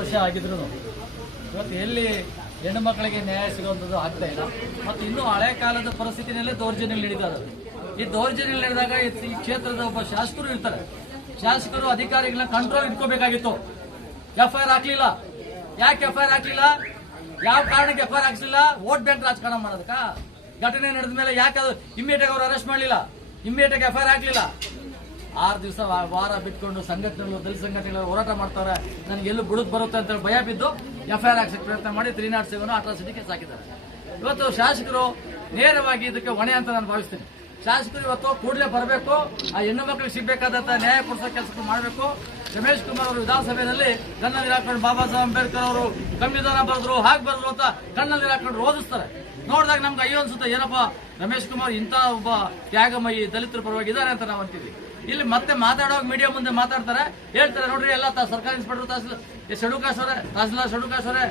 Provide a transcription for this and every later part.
ವರ್ಷ ಆಗಿದ್ರು ಇವತ್ತು ಎಲ್ಲಿ ಹೆಣ್ಣು ಮಕ್ಕಳಿಗೆ ನ್ಯಾಯ ಸಿಗುವಂಥದ್ದು ಆಗ್ತಾ ಇಲ್ಲ. ಮತ್ತು ಇನ್ನೂ ಹಳೆ ಕಾಲದ ಪರಿಸ್ಥಿತಿನಲ್ಲೇ ದೌರ್ಜನ್ಯ ನಡೀತಾ ಇದೆ. ಈ ದೌರ್ಜನ್ಯ ನಡೆದಾಗ ಈ ಕ್ಷೇತ್ರದ ಒಬ್ಬ ಶಾಸಕರು ಇರ್ತಾರೆ. ಶಾಸಕರು ಅಧಿಕಾರಿಗಳನ್ನ ಕಂಟ್ರೋಲ್ ಇಟ್ಕೋಬೇಕಾಗಿತ್ತು. ಎಫ್ಐಆರ್ ಹಾಕ್ಲಿಲ್ಲ. ಯಾಕೆ ಎಫ್ಐಆರ್ ಹಾಕ್ಲಿಲ್ಲ? ಯಾವ ಕಾರಣಕ್ಕೆ ಎಫ್ಐಆರ್ ಹಾಕ್ಲಿಲ್ಲ? ವೋಟ್ ಬ್ಯಾಂಕ್ ರಾಜಕಾರಣ ಮಾಡೋದಕ್ಕ? ಘಟನೆ ನಡೆದ ಮೇಲೆ ಯಾಕೆ ಅದು ಇಮ್ಮಿಡಿಯೇಟ್ ಅವರು ಅರೆಸ್ಟ್ ಮಾಡಲಿಲ್ಲ? ಇಮ್ಮಿಡಿಯೇಟ್ ಎಫ್ಐಆರ್ ಹಾಕ್ಲಿಲ್ಲ. 6 ದಿವಸ ವಾರ ಬಿಟ್ಕೊಂಡು ಸಂಘಟನೆಗಳು ದಲಿತ ಸಂಘಟನೆಗಳು ಹೋರಾಟ ಮಾಡ್ತಾರೆ. ನನಗೆ ಎಲ್ಲೂ ಬುಡಕ್ ಬರುತ್ತೆ ಅಂತ ಭಯ ಬಿದ್ದು ಎಫ್ಐಆರ್ ಹಾಕ್ಸಕ್ಕೆ ಪ್ರಯತ್ನ ಮಾಡಿ 307 ಅಟ್ರಾಸಿಟಿ ಕೇಸ್ ಹಾಕಿದ್ದಾರೆ. ಇವತ್ತು ಶಾಸಕರು ನೇರವಾಗಿ ಇದಕ್ಕೆ ಹೊಣೆ ಅಂತ ನಾನು ಭಾವಿಸ್ತೀನಿ. ಶಾಸಕರು ಇವತ್ತು ಕೂಡಲೇ ಬರಬೇಕು, ಆ ಹೆಣ್ಣು ಮಕ್ಕಳಿಗೆ ಸಿಗಬೇಕಾದಂತ ನ್ಯಾಯ ಕೊಡಿಸೋ ಕೆಲಸ ಮಾಡಬೇಕು. ರಮೇಶ್ ಕುಮಾರ್ ಅವರು ವಿಧಾನಸಭೆಯಲ್ಲಿ ಕಣ್ಣಲ್ಲಿ ಹಾಕೊಂಡು ಬಾಬಾ ಸಾಹೇಬ್ ಅಂಬೇಡ್ಕರ್ ಅವರು ಸಂವಿಧಾನ ಬರೆದ್ರು ಹಾಗೆ ಬರೆದ್ರು ಅಂತ ಕಣ್ಣಲ್ಲಿ ಹಾಕೊಂಡು ಓದಿಸ್ತಾರೆ. ನೋಡಿದಾಗ ನಮ್ಗೆ ಅಯ್ಯೋ ಅನ್ಸುತ್ತೆ, ಏನಪ್ಪ ರಮೇಶ್ ಕುಮಾರ್ ಇಂಥ ಒಬ್ಬ ತ್ಯಾಗಮಯಿ ದಲಿತರ ಪರವಾಗಿ ಇದ್ದಾರೆ ಅಂತ ನಾವು ಅಂತೀವಿ. ಇಲ್ಲಿ ಮತ್ತೆ ಮಾತಾಡುವಾಗ ಮೀಡಿಯಾ ಮುಂದೆ ಮಾತಾಡ್ತಾರೆ, ಹೇಳ್ತಾರೆ ನೋಡ್ರಿ ಎಲ್ಲ ಸರ್ಕಾರಿ ಇನ್ಸ್ಪೆಕ್ಟರ್ ಷಡುಕಾಶ್ ಅವರೇ, ತಹಸೀಲ್ದಾರ್ ಷಡುಕಾಶ್ ಅವರೇ,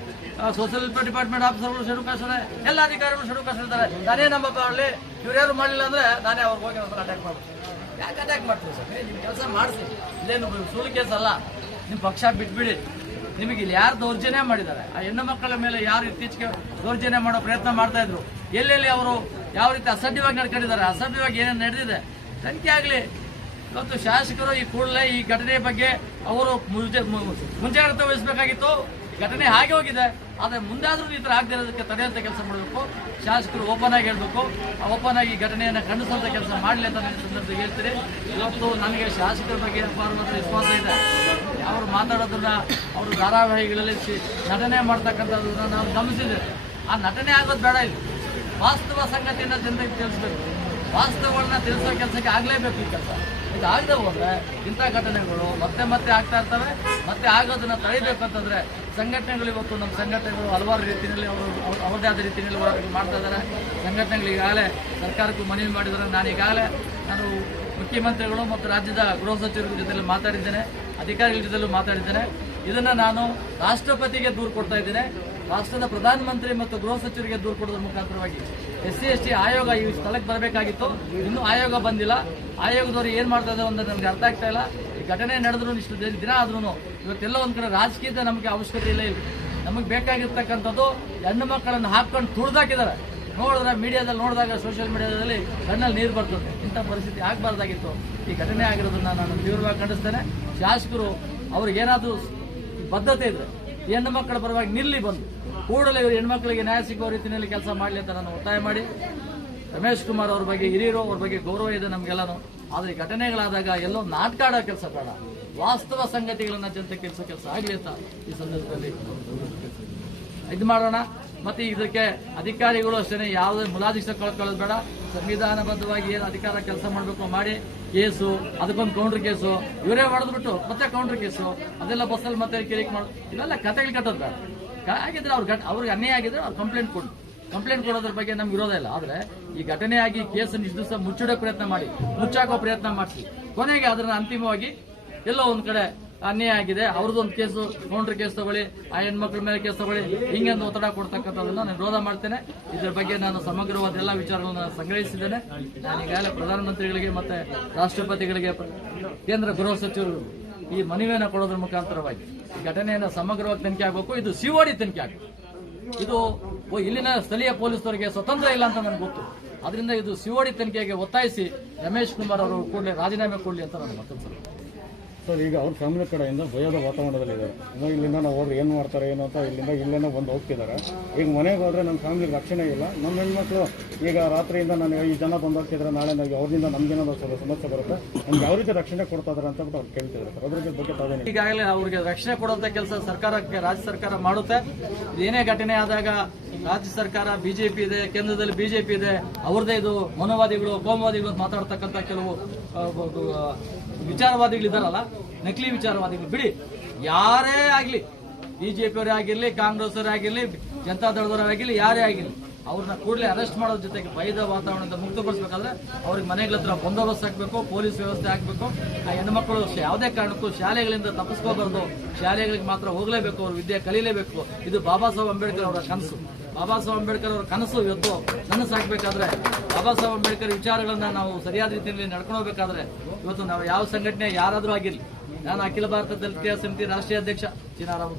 ಸೋಷಿಯಲ್ ವೆಲ್ಫೇರ್ ಡಿಪಾರ್ಟ್ಮೆಂಟ್ ಆಫೀಸರ್ಗಳು ಷಡುಕಾಶ್ ಅವರೇ, ಎಲ್ಲ ಅಧಿಕಾರಿಗಳು ಷಡುಕಾಶ್ ಇದ್ದಾರೆ. ನಾನೇ ನಮ್ಮ ಅಲ್ಲಿ ಇವ್ರ್ಯಾರು ಮಾಡಲಿಲ್ಲ ಅಂದ್ರೆ ನಾನೇ ಅವ್ರಿಗೆ ಹೋಗಿ ಅಟ್ಯಾಕ್ ಮಾಡ್ತೀನಿ. ಯಾಕೆ ಅಟ್ಯಾಕ್ ಮಾಡ್ತೀವಿ ಸರ್? ನಿಮ್ಮ ಕೆಲಸ ಮಾಡಿಸಿ. ಇಲ್ಲೇನು ಸುಳ್ಳು ಕೇಸ್ ಅಲ್ಲ. ನಿಮ್ಮ ಪಕ್ಷ ಬಿಟ್ಬಿಡಿ. ನಿಮಗೆ ಇಲ್ಲಿ ಯಾರು ದೌರ್ಜನ್ಯ ಮಾಡಿದ್ದಾರೆ, ಆ ಹೆಣ್ಣು ಮಕ್ಕಳ ಮೇಲೆ ಯಾರು ಇತ್ತೀಚೆಗೆ ದೌರ್ಜನ್ಯ ಮಾಡೋ ಪ್ರಯತ್ನ ಮಾಡ್ತಾ ಇದ್ರು, ಎಲ್ಲೆಲ್ಲಿ ಅವರು ಯಾವ ರೀತಿ ಅಸಡ್ಯವಾಗಿ ನಡ್ಕೊಂಡಿದ್ದಾರೆ, ಅಸಡ್ಯವಾಗಿ ಏನೇನು ನಡೆದಿದೆ ತನಿಖೆ ಆಗಲಿ. ಇವತ್ತು ಶಾಸಕರು ಈ ಕೂಡಲೇ ಈ ಘಟನೆ ಬಗ್ಗೆ ಅವರು ಮುಂಜಾಗ್ರತೆ ವಹಿಸಬೇಕಾಗಿತ್ತು. ಘಟನೆ ಹಾಗೆ ಹೋಗಿದೆ, ಆದರೆ ಮುಂದಾದ್ರೂ ಈ ಥರ ಆಗದೆ ಇರೋದಕ್ಕೆ ತಡೆಯುವಂಥ ಕೆಲಸ ಮಾಡಬೇಕು. ಶಾಸಕರು ಓಪನ್ ಆಗಿ ಹೇಳಬೇಕು, ಓಪನ್ ಆಗಿ ಈ ಘಟನೆಯನ್ನು ಖಂಡಿಸುವಂಥ ಕೆಲಸ ಮಾಡಲಿ ಅಂತ ನನ್ನ ಸಂದರ್ಭದಲ್ಲಿ ಹೇಳ್ತೀನಿ. ಇವತ್ತು ನನಗೆ ಶಾಸಕರ ಬಗ್ಗೆ ಅಪಾರವಾದ ವಿಶ್ವಾಸ ಇದೆ. ಅವರು ಮಾತಾಡೋದನ್ನ ಅವರು ಧಾರಾವಾಹಿಗಳಲ್ಲಿ ನಟನೆ ಮಾಡ್ತಕ್ಕಂಥದ್ದನ್ನ ನಾವು ಗಮನಿಸಿದ್ದೇವೆ. ಆ ನಟನೆ ಆಗೋದು ಬೇಡ. ಇಲ್ಲಿ ವಾಸ್ತವ ಸಂಗತಿಯನ್ನು ಜನರಿಗೆ ತಿಳಿಸ್ಬೇಕು. ವಾಸ್ತವಗಳನ್ನ ತಿಳಿಸೋ ಕೆಲಸಕ್ಕೆ ಆಗಲೇಬೇಕು. ಈ ಕೆಲಸ ಇದಾಗದೆ ಹೋದ್ರೆ ಇಂಥ ಘಟನೆಗಳು ಮತ್ತೆ ಮತ್ತೆ ಆಗ್ತಾ ಇರ್ತವೆ. ಮತ್ತೆ ಆಗೋದನ್ನ ತಳಿಬೇಕು ಅಂತಂದ್ರೆ ಸಂಘಟನೆಗಳು, ಇವತ್ತು ನಮ್ಮ ಸಂಘಟನೆಗಳು ಹಲವಾರು ರೀತಿಯಲ್ಲಿ ಅವರು ಅವರದೇ ಆದ ರೀತಿಯಲ್ಲಿ ಹೋರಾಟ ಮಾಡ್ತಾ ಇದ್ದಾರೆ. ಸಂಘಟನೆಗಳು ಈಗಾಗಲೇ ಸರ್ಕಾರಕ್ಕೂ ಮನವಿ ಮಾಡಿದ್ದಾರೆ. ನಾನು ಮುಖ್ಯಮಂತ್ರಿಗಳು ಮತ್ತು ರಾಜ್ಯದ ಗೃಹ ಸಚಿವರ ಜೊತೆಲಿ ಮಾತಾಡಿದ್ದೇನೆ, ಅಧಿಕಾರಿಗಳ ಜೊತೆಲೂ ಮಾತಾಡಿದ್ದೇನೆ. ಇದನ್ನ ನಾನು ರಾಷ್ಟ್ರಪತಿಗೆ ದೂರು ಕೊಡ್ತಾ ಇದ್ದೇನೆ. ರಾಷ್ಟ್ರದ ಪ್ರಧಾನಮಂತ್ರಿ ಮತ್ತು ಗೃಹ ಸಚಿವರಿಗೆ ದೂರು ಕೊಡೋದ್ರ ಮುಖಾಂತರವಾಗಿ SC/ST ಆಯೋಗ ಈ ಸ್ಥಳಕ್ಕೆ ಬರಬೇಕಾಗಿತ್ತು. ಇನ್ನೂ ಆಯೋಗ ಬಂದಿಲ್ಲ. ಆಯೋಗದವರು ಏನ್ ಮಾಡ್ತಾ ಇದ್ದಾರೆ ಅಂತ ನಮ್ಗೆ ಅರ್ಥ ಆಗ್ತಾ ಇಲ್ಲ. ಈ ಘಟನೆ ನಡೆದ್ರು ಇಷ್ಟು ದಿನ ಆದ್ರೂ ಇವತ್ತೆಲ್ಲ ಒಂದ್ ಕಡೆ ರಾಜಕೀಯದ ನಮಗೆ ಅವಶ್ಯಕತೆ ಇಲ್ಲ. ಇಲ್ಲಿ ನಮಗೆ ಬೇಕಾಗಿರ್ತಕ್ಕಂಥದ್ದು ಹೆಣ್ಣು ಮಕ್ಕಳನ್ನು ಹಾಕೊಂಡು ತುಳಿದಾಕಿದ್ದಾರೆ. ನೋಡಿದ್ರೆ ಮೀಡಿಯಾದಲ್ಲಿ ನೋಡಿದಾಗ ಸೋಷಿಯಲ್ ಮೀಡಿಯಾದಲ್ಲಿ ಕಣ್ಣಲ್ಲಿ ನೀರು ಬರ್ತದೆ. ಇಂಥ ಪರಿಸ್ಥಿತಿ ಆಗಬಾರ್ದಾಗಿತ್ತು. ಈ ಘಟನೆ ಆಗಿರೋದನ್ನ ನಾನು ತೀವ್ರವಾಗಿ ಖಂಡಿಸ್ತೇನೆ. ಶಾಸಕರು ಅವ್ರಿಗೇನಾದ್ರೂ ಬದ್ಧತೆ ಇದ್ರೆ ಹೆಣ್ಣು ಮಕ್ಕಳ ಪರವಾಗಿ ನಿಲ್ಲಿ ಬಂದು ಕೂಡಲೇ ಇವರು ಹೆಣ್ಮಕ್ಳಿಗೆ ನ್ಯಾಯ ಸಿಗುವ ರೀತಿಯಲ್ಲಿ ಕೆಲಸ ಮಾಡಲಿ ಅಂತ ನಾನು ಒತ್ತಾಯ ಮಾಡಿ, ರಮೇಶ್ ಕುಮಾರ್ ಅವ್ರ ಬಗ್ಗೆ ಹಿರಿಯರು, ಅವ್ರ ಬಗ್ಗೆ ಗೌರವ ಇದೆ ನಮಗೆಲ್ಲನೂ. ಆದರೆ ಈ ಘಟನೆಗಳಾದಾಗ ಎಲ್ಲೋ ನಾಟಕ ಆಡೋ ಕೆಲಸ ಬೇಡ, ವಾಸ್ತವ ಸಂಗತಿಗಳನ್ನ ಜನತೆ ಕೆಲಸ ಆಗಲಿ ಅಂತ ಈ ಸಂದರ್ಭದಲ್ಲಿ ಇದು ಮಾಡೋಣ. ಮತ್ತೆ ಇದಕ್ಕೆ ಅಧಿಕಾರಿಗಳು ಅಷ್ಟೇ ಯಾವುದೇ ಮುಲಾಜಿಸ ಕಳ್ಕೊಳ್ಳೋದು ಬೇಡ. ಸಂವಿಧಾನಬದ್ಧವಾಗಿ ಏನು ಅಧಿಕಾರ ಕೆಲಸ ಮಾಡಬೇಕು ಮಾಡಿ, ಕೇಸು ಅದಕ್ಕೊಂದು ಕೌಂಟರ್ ಕೇಸು ಇವರೇ ಹೊಡೆದ್ಬಿಟ್ಟು ಮತ್ತೆ ಕೌಂಟರ್ ಕೇಸು ಅದೆಲ್ಲ ಬಸ್ಸಲ್ಲಿ ಮತ್ತೆ ಕಿರಿಕ್ ಮಾಡೋದು, ಇವೆಲ್ಲ ಕತೆಗಳು ಕಟ್ಟೋದು ಬೇಡ. ಆಗಿದ್ರೆ ಅವ್ರಿಗೆ ಅನ್ಯಾಯ ಆಗಿದ್ರೆ ಅವ್ರು ಕಂಪ್ಲೇಂಟ್ ಕೊಡೋದ್ರ ಬಗ್ಗೆ ನಮ್ಗೆ ವಿರೋಧ ಇಲ್ಲ. ಆದ್ರೆ ಈ ಘಟನೆ ಆಗಿ ಕೇಸನ್ನು ಇಷ್ಟು ದಿವಸ ಮುಚ್ಚಿಡೋ ಪ್ರಯತ್ನ ಮಾಡಿ, ಮುಚ್ಚಾಕೋ ಪ್ರಯತ್ನ ಮಾಡಿಸಿ, ಕೊನೆಗೆ ಅದನ್ನ ಅಂತಿಮವಾಗಿ ಎಲ್ಲೋ ಒಂದ್ ಕಡೆ ಅನ್ಯಾಯ ಆಗಿದೆ, ಅವ್ರದ್ದೊಂದು ಕೇಸು ಕೌಂಟರ್ ಕೇಸ್ ತಗೊಳ್ಳಿ, ಆ ಹೆಣ್ಮಕ್ಳ ಮೇಲೆ ಕೇಸ್ ತಗೊಳ್ಳಿ, ಹಿಂಗೊಂದು ಒತ್ತಡ ಕೊಡ್ತಕ್ಕಂಥದ್ದನ್ನ ನಾನು ವಿರೋಧ ಮಾಡ್ತೇನೆ. ಇದರ ಬಗ್ಗೆ ನಾನು ಸಮಗ್ರವಾದ ಎಲ್ಲ ವಿಚಾರಗಳನ್ನು ಸಂಗ್ರಹಿಸಿದ್ದೇನೆ. ನಾನು ಈಗಾಗಲೇ ಪ್ರಧಾನಮಂತ್ರಿಗಳಿಗೆ ಮತ್ತೆ ರಾಷ್ಟ್ರಪತಿಗಳಿಗೆ, ಕೇಂದ್ರ ಗೃಹ ಸಚಿವರು ಈ ಮನವಿಯನ್ನು ಕೊಡೋದ್ರ ಮುಖಾಂತರವಾಗಿ ಈ ಘಟನೆಯನ್ನು ಸಮಗ್ರವಾಗಿ ತನಿಖೆ ಆಗಬೇಕು. ಇದು COD ತನಿಖೆ ಆಗಬೇಕು. ಇದು ಇಲ್ಲಿನ ಸ್ಥಳೀಯ ಪೊಲೀಸರಿಗೆ ಸ್ವತಂತ್ರ ಇಲ್ಲ ಅಂತ ನನಗೆ ಗೊತ್ತು. ಅದರಿಂದ ಇದು COD ತನಿಖೆಗೆ ಒತ್ತಾಯಿಸಿ ರಮೇಶ್ ಕುಮಾರ್ ಅವರು ಕೂಡಲೇ ರಾಜೀನಾಮೆ ಕೊಡಲಿ ಅಂತ ನಾನು ಮತ್ತೊಂದು ಸರ್, ಈಗ ಅವ್ರ ಫ್ಯಾಮಿಲಿ ಕಡೆಯಿಂದ ಭಯದ ವಾತಾವರಣದಲ್ಲಿದ್ದಾರೆ. ಇಲ್ಲಿಂದ ನಾವು ಹೋದ್ರೆ ಏನು ಮಾಡ್ತಾರೆ ಏನೋ ಅಂತ ಇಲ್ಲೇನೋ ಬಂದು ಹೋಗ್ತಿದ್ದಾರೆ. ಈಗ ಮನೆಗೆ ಹೋದ್ರೆ ನಮ್ಮ ಫ್ಯಾಮಿಲಿಗೆ ರಕ್ಷಣೆ ಇಲ್ಲ. ನಮ್ಮ ಹೆಣ್ಮಕ್ಳು ಈಗ ರಾತ್ರಿಯಿಂದ ನಾನು ಈ ಜನ ಬಂದು ಹೋಗ್ತಿದ್ರೆ ನಾಳೆ ಅವ್ರಿಂದ ನಮ್ಗೇನಾದ್ರು ಸಮಸ್ಯೆ ಬರುತ್ತೆ, ನಮ್ಗೆ ಯಾವ ರೀತಿ ರಕ್ಷಣೆ ಕೊಡ್ತಾ ಇದಾರೆ ಅಂತ ಅವ್ರು ಕೇಳ್ತಿದ್ದಾರೆ ಸರ್. ಅದ್ರ ಬಗ್ಗೆ ತಾವೇನು? ಈಗಾಗಲೇ ಅವ್ರಿಗೆ ರಕ್ಷಣೆ ಕೊಡುವಂತ ಕೆಲಸ ಸರ್ಕಾರಕ್ಕೆ ರಾಜ್ಯ ಸರ್ಕಾರ ಮಾಡುತ್ತೆ. ಏನೇ ಘಟನೆ ಆದಾಗ ರಾಜ್ಯ ಸರ್ಕಾರ ಬಿಜೆಪಿ ಇದೆ, ಕೇಂದ್ರದಲ್ಲಿ ಬಿಜೆಪಿ ಇದೆ, ಅವ್ರದೇ ಇದು ಮನೋವಾದಿಗಳು, ಕೋಮುವಾದಿಗಳು ಮಾತಾಡ್ತಕ್ಕಂಥ ಕೆಲವು ವಿಚಾರವಾದಿಗಳಿದಾರಲ್ಲ, ನಕಲಿ ವಿಚಾರವಾದಿಗಳು ಬಿಡಿ. ಯಾರೇ ಆಗ್ಲಿ, ಬಿಜೆಪಿಯವರೇ ಆಗಿರ್ಲಿ, ಕಾಂಗ್ರೆಸ್ ಅವರೇ ಆಗಿರ್ಲಿ, ಜನತಾ ದಳದವರಾಗಿರ್ಲಿ, ಯಾರೇ ಆಗಿರ್ಲಿ, ಅವ್ರನ್ನ ಕೂಡಲೇ ಅರೆಸ್ಟ್ ಮಾಡೋದ್ರ ಜೊತೆಗೆ ಭಯದ ವಾತಾವರಣದಿಂದ ಮುಕ್ತಗೊಳಿಸಬೇಕಾದ್ರೆ ಅವ್ರಿಗೆ ಮನೆಗಳ ಹತ್ರ ಬಂದೋಬಸ್ತ್ ಹಾಕಬೇಕು, ಪೊಲೀಸ್ ವ್ಯವಸ್ಥೆ ಹಾಕಬೇಕು. ಆ ಹೆಣ್ಮಕ್ಳು ಯಾವುದೇ ಕಾರಣಕ್ಕೂ ಶಾಲೆಗಳಿಂದ ತಪ್ಪಿಸ್ಕೋಬಾರ್ದು, ಶಾಲೆಗಳಿಗೆ ಮಾತ್ರ ಹೋಗಲೇಬೇಕು, ಅವ್ರ ವಿದ್ಯೆ ಕಲೀಲೇಬೇಕು. ಇದು ಬಾಬಾ ಸಾಹೇಬ್ ಅಂಬೇಡ್ಕರ್ ಅವರ ಕನಸು. ಬಾಬಾ ಸಾಹೇಬ್ ಅಂಬೇಡ್ಕರ್ ಅವರ ಕನಸು ಇವತ್ತು ನನಸಾಗಬೇಕಾದ್ರೆ ಬಾಬಾ ಸಾಹೇಬ್ ಅಂಬೇಡ್ಕರ್ ವಿಚಾರಗಳನ್ನ ನಾವು ಸರಿಯಾದ ರೀತಿಯಲ್ಲಿ ನಡ್ಕೊಂಡು ಹೋಗಬೇಕಾದ್ರೆ ಇವತ್ತು ನಾವು ಯಾವ ಸಂಘಟನೆ ಯಾರಾದರೂ ಆಗಿರಲಿ, ನಾನು ಅಖಿಲ ಭಾರತ ದಲಿತ ಸಮಿತಿ ರಾಷ್ಟ್ರೀಯ ಅಧ್ಯಕ್ಷ ಚಿನಾರಾಮ